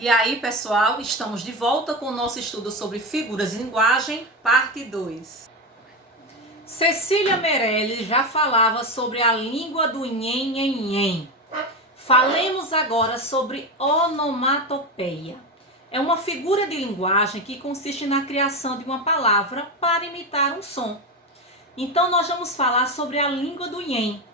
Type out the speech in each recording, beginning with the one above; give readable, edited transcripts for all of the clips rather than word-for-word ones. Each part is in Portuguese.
E aí, pessoal, estamos de volta com o nosso estudo sobre figuras de linguagem, parte 2. Cecília Meirelles já falava sobre a língua do nhen, nhen, nhen. Falemos agora sobre onomatopeia. É uma figura de linguagem que consiste na criação de uma palavra para imitar um som. Então, nós vamos falar sobre a língua do nhen.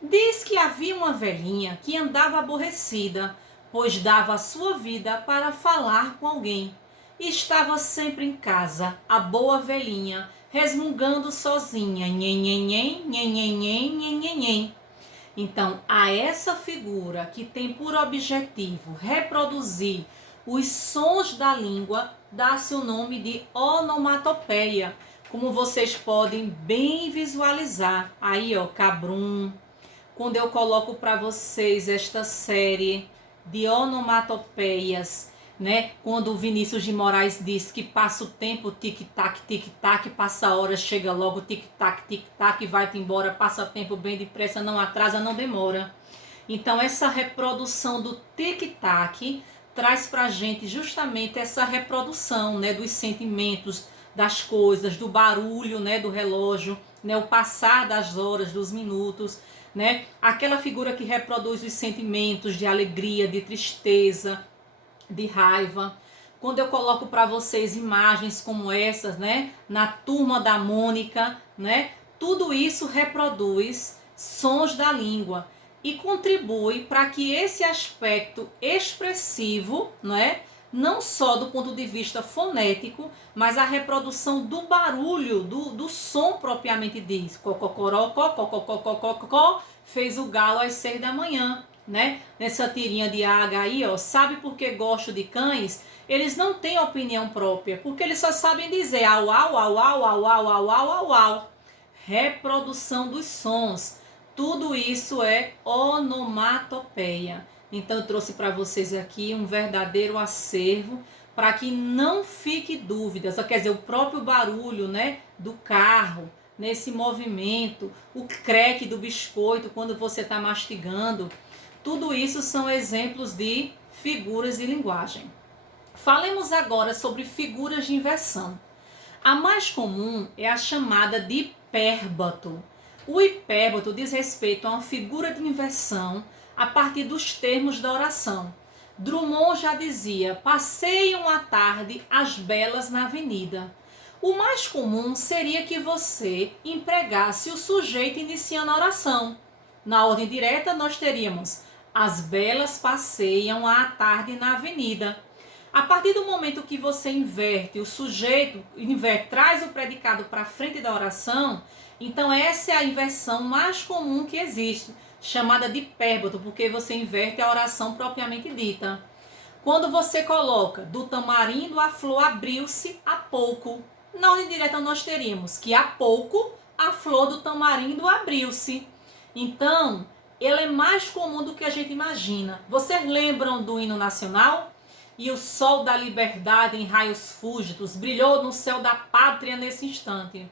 Diz que havia uma velhinha que andava aborrecida, pois dava a sua vida para falar com alguém. E estava sempre em casa, a boa velhinha, resmungando sozinha, nhen, nhen, nhen, nhen, nhen, nhen, nhen, nhen, nhen. Então, a essa figura que tem por objetivo reproduzir os sons da língua, dá-se o nome de onomatopeia, como vocês podem bem visualizar. Aí, ó, cabrum. Quando eu coloco para vocês esta série de onomatopeias, né? Quando o Vinícius de Moraes diz que passa o tempo, tic-tac, passa horas, chega logo, tic-tac, vai-te embora, passa tempo bem depressa, não atrasa, não demora. Então, essa reprodução do tic-tac traz para a gente justamente essa reprodução, né? Dos sentimentos, das coisas, do barulho, né? Do relógio, né? O passar das horas, dos minutos, né? Aquela figura que reproduz os sentimentos de alegria, de tristeza, de raiva. Quando eu coloco para vocês imagens como essas, né? Na Turma da Mônica, né? Tudo isso reproduz sons da língua e contribui para que esse aspecto expressivo, né? Não só do ponto de vista fonético, mas a reprodução do barulho, do som propriamente diz. Cococoró, cocococococó, fez o galo às 6 da manhã, né? Nessa tirinha de H aí, ó, sabe por que gosto de cães? Eles não têm opinião própria, porque eles só sabem dizer au, au, au, au, au, au, au, au, au, au. Reprodução dos sons. Tudo isso é onomatopeia. Então eu trouxe para vocês aqui um verdadeiro acervo para que não fique dúvida. Só quer dizer, o próprio barulho, né, do carro, nesse movimento, o creque do biscoito quando você está mastigando. Tudo isso são exemplos de figuras de linguagem. Falemos agora sobre figuras de inversão. A mais comum é a chamada de hipérbato. O hipérbato diz respeito a uma figura de inversão a partir dos termos da oração. Drummond já dizia: passeiam à tarde as belas na avenida. O mais comum seria que você empregasse o sujeito iniciando a oração. Na ordem direta nós teríamos: as belas passeiam à tarde na avenida. A partir do momento que você inverte o sujeito, traz o predicado para frente da oração, então essa é a inversão mais comum que existe, chamada de hipérbato, porque você inverte a oração propriamente dita. Quando você coloca: do tamarindo a flor abriu-se há pouco, na ordem direta nós teríamos que há pouco a flor do tamarindo abriu-se. Então, ele é mais comum do que a gente imagina. Vocês lembram do hino nacional? E o sol da liberdade em raios fúlgidos brilhou no céu da pátria nesse instante.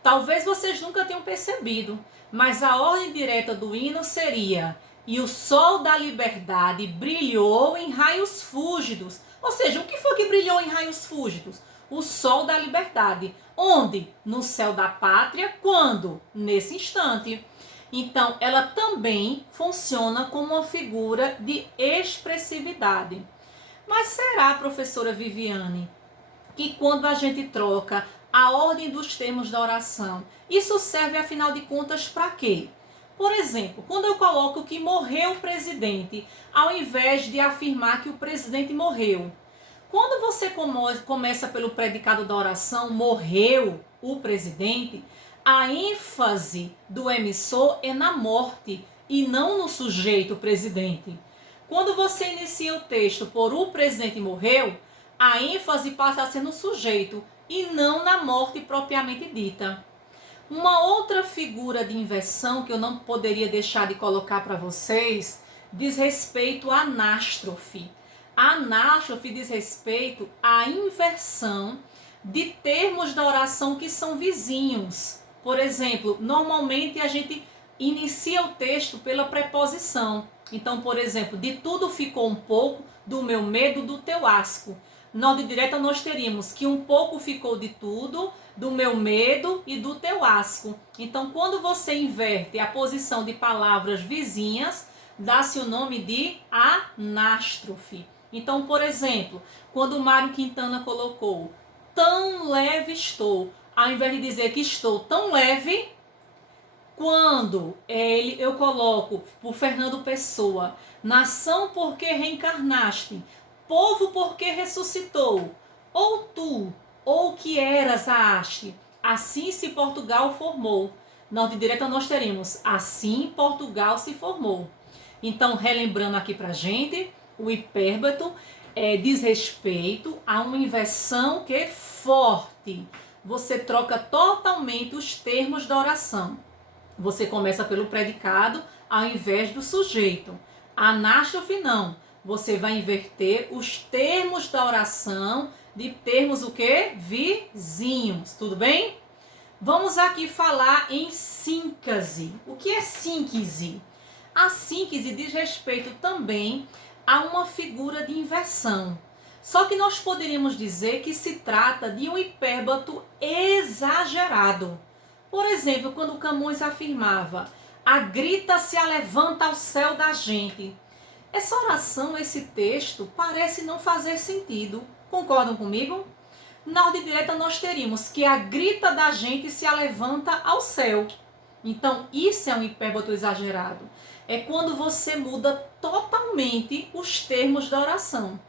Talvez vocês nunca tenham percebido, mas a ordem direta do hino seria: e o sol da liberdade brilhou em raios fúlgidos. Ou seja, o que foi que brilhou em raios fúlgidos? O sol da liberdade. Onde? No céu da pátria. Quando? Nesse instante. Então, ela também funciona como uma figura de expressividade. Mas será, professora Viviane, que quando a gente troca a ordem dos termos da oração, isso serve, afinal de contas, para quê? Por exemplo, quando eu coloco que morreu o presidente, ao invés de afirmar que o presidente morreu. Quando você começa pelo predicado da oração, morreu o presidente, a ênfase do emissor é na morte e não no sujeito presidente. Quando você inicia o texto por o presidente morreu, a ênfase passa a ser no sujeito e não na morte propriamente dita. Uma outra figura de inversão que eu não poderia deixar de colocar para vocês diz respeito à anástrofe. A anástrofe diz respeito à inversão de termos da oração que são vizinhos. Por exemplo, normalmente a gente inicia o texto pela preposição. Então, por exemplo, de tudo ficou um pouco, do meu medo, do teu asco. Na ordem direta nós teríamos que um pouco ficou de tudo, do meu medo e do teu asco. Então, quando você inverte a posição de palavras vizinhas, dá-se o nome de anástrofe. Então, por exemplo, quando o Mário Quintana colocou tão leve estou, ao invés de dizer que estou tão leve, quando eu coloco por Fernando Pessoa, nação porque reencarnaste, povo porque ressuscitou, ou tu, ou que eras a haste, assim se Portugal formou. Na ordem direta nós teremos, assim Portugal se formou. Então, relembrando aqui pra gente, o hipérbato diz respeito a uma inversão que é forte. Você troca totalmente os termos da oração. Você começa pelo predicado ao invés do sujeito. Anástrofe não. Você vai inverter os termos da oração de termos o quê? Vizinhos. Tudo bem? Vamos aqui falar em síncase. O que é síncese? A síncese diz respeito também a uma figura de inversão. Só que nós poderíamos dizer que se trata de um hipérbato exagerado. Por exemplo, quando Camões afirmava, a grita se alevanta ao céu da gente. Essa oração, esse texto, parece não fazer sentido. Concordam comigo? Na ordem direta nós teríamos que a grita da gente se alevanta ao céu. Então, isso é um hipérbato exagerado. É quando você muda totalmente os termos da oração.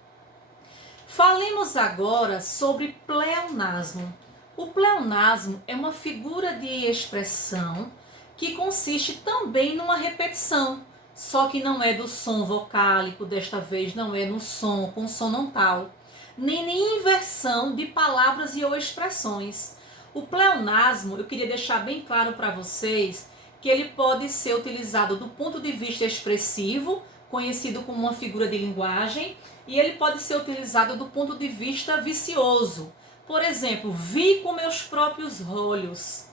Falemos agora sobre pleonasmo. O pleonasmo é uma figura de expressão que consiste também numa repetição, só que não é do som vocálico, desta vez não é no som consonantal, nem inversão de palavras e ou expressões. O pleonasmo, eu queria deixar bem claro para vocês que ele pode ser utilizado do ponto de vista expressivo, conhecido como uma figura de linguagem, e ele pode ser utilizado do ponto de vista vicioso. Por exemplo, vi com meus próprios olhos.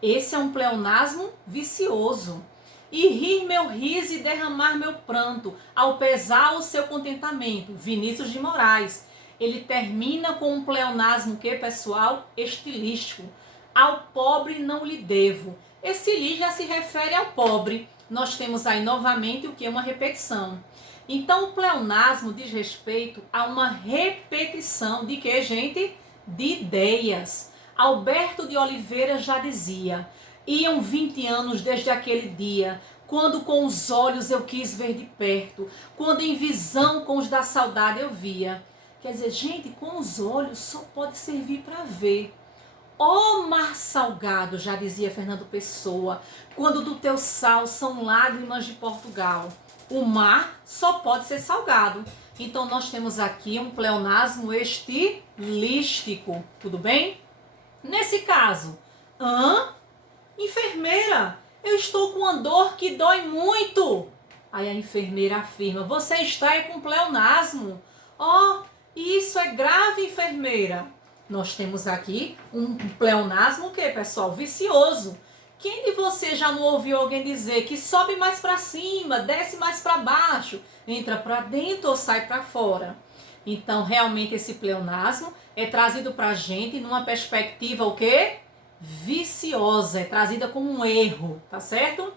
Esse é um pleonasmo vicioso. E rir meu riso e derramar meu pranto, ao pesar o seu contentamento. Vinícius de Moraes. Ele termina com um pleonasmo que, pessoal, estilístico. Ao pobre não lhe devo. Esse li já se refere ao pobre. Nós temos aí novamente o que é uma repetição. Então o pleonasmo diz respeito a uma repetição de que, gente? De ideias. Alberto de Oliveira já dizia, iam 20 anos desde aquele dia, quando com os olhos eu quis ver de perto, quando em visão com os da saudade eu via. Quer dizer, gente, com os olhos só pode servir para ver. Ó mar salgado, já dizia Fernando Pessoa, quando do teu sal são lágrimas de Portugal. O mar só pode ser salgado. Então nós temos aqui um pleonasmo estilístico, tudo bem? Nesse caso, enfermeira, eu estou com uma dor que dói muito. Aí a enfermeira afirma, você está aí com pleonasmo. Isso é grave, enfermeira. Nós temos aqui um pleonasmo que, pessoal, vicioso. Quem de você já não ouviu alguém dizer que sobe mais para cima, desce mais para baixo, entra para dentro ou sai para fora? Então, realmente, esse pleonasmo é trazido para a gente numa perspectiva o quê? Viciosa, é trazida como um erro, tá certo?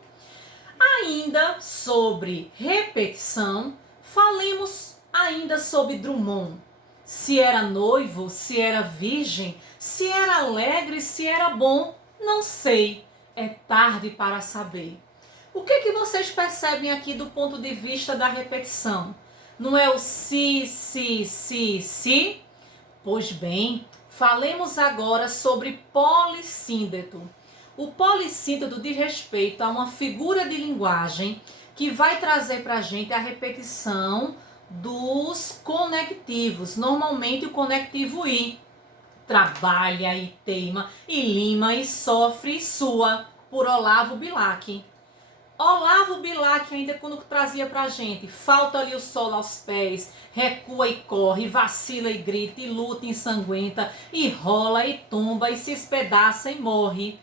Ainda sobre repetição, falemos ainda sobre Drummond. Se era noivo, se era virgem, se era alegre, se era bom, não sei. É tarde para saber. O que vocês percebem aqui do ponto de vista da repetição? Não é o se? Pois bem, falemos agora sobre polissíndeto. O polissíndeto diz respeito a uma figura de linguagem que vai trazer para a gente a repetição dos conectivos. Normalmente o conectivo i. Trabalha e teima, e lima e sofre e sua, por Olavo Bilac. Olavo Bilac ainda quando trazia pra gente, falta-lhe o sol aos pés, recua e corre, vacila e grita, e luta e ensanguenta, e rola e tomba, e se espedaça e morre.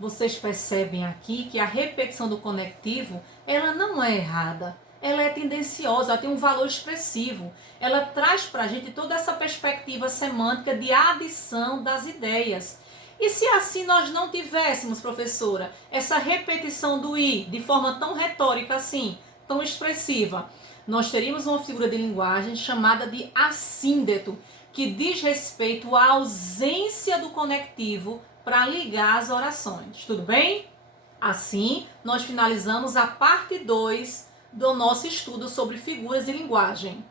Vocês percebem aqui que a repetição do conectivo, ela não é errada. Ela é tendenciosa, ela tem um valor expressivo. Ela traz para a gente toda essa perspectiva semântica de adição das ideias. E se assim nós não tivéssemos, professora, essa repetição do i de forma tão retórica assim, tão expressiva, nós teríamos uma figura de linguagem chamada de assíndeto, que diz respeito à ausência do conectivo para ligar as orações. Tudo bem? Assim, nós finalizamos a parte 2 do nosso estudo sobre figuras de linguagem.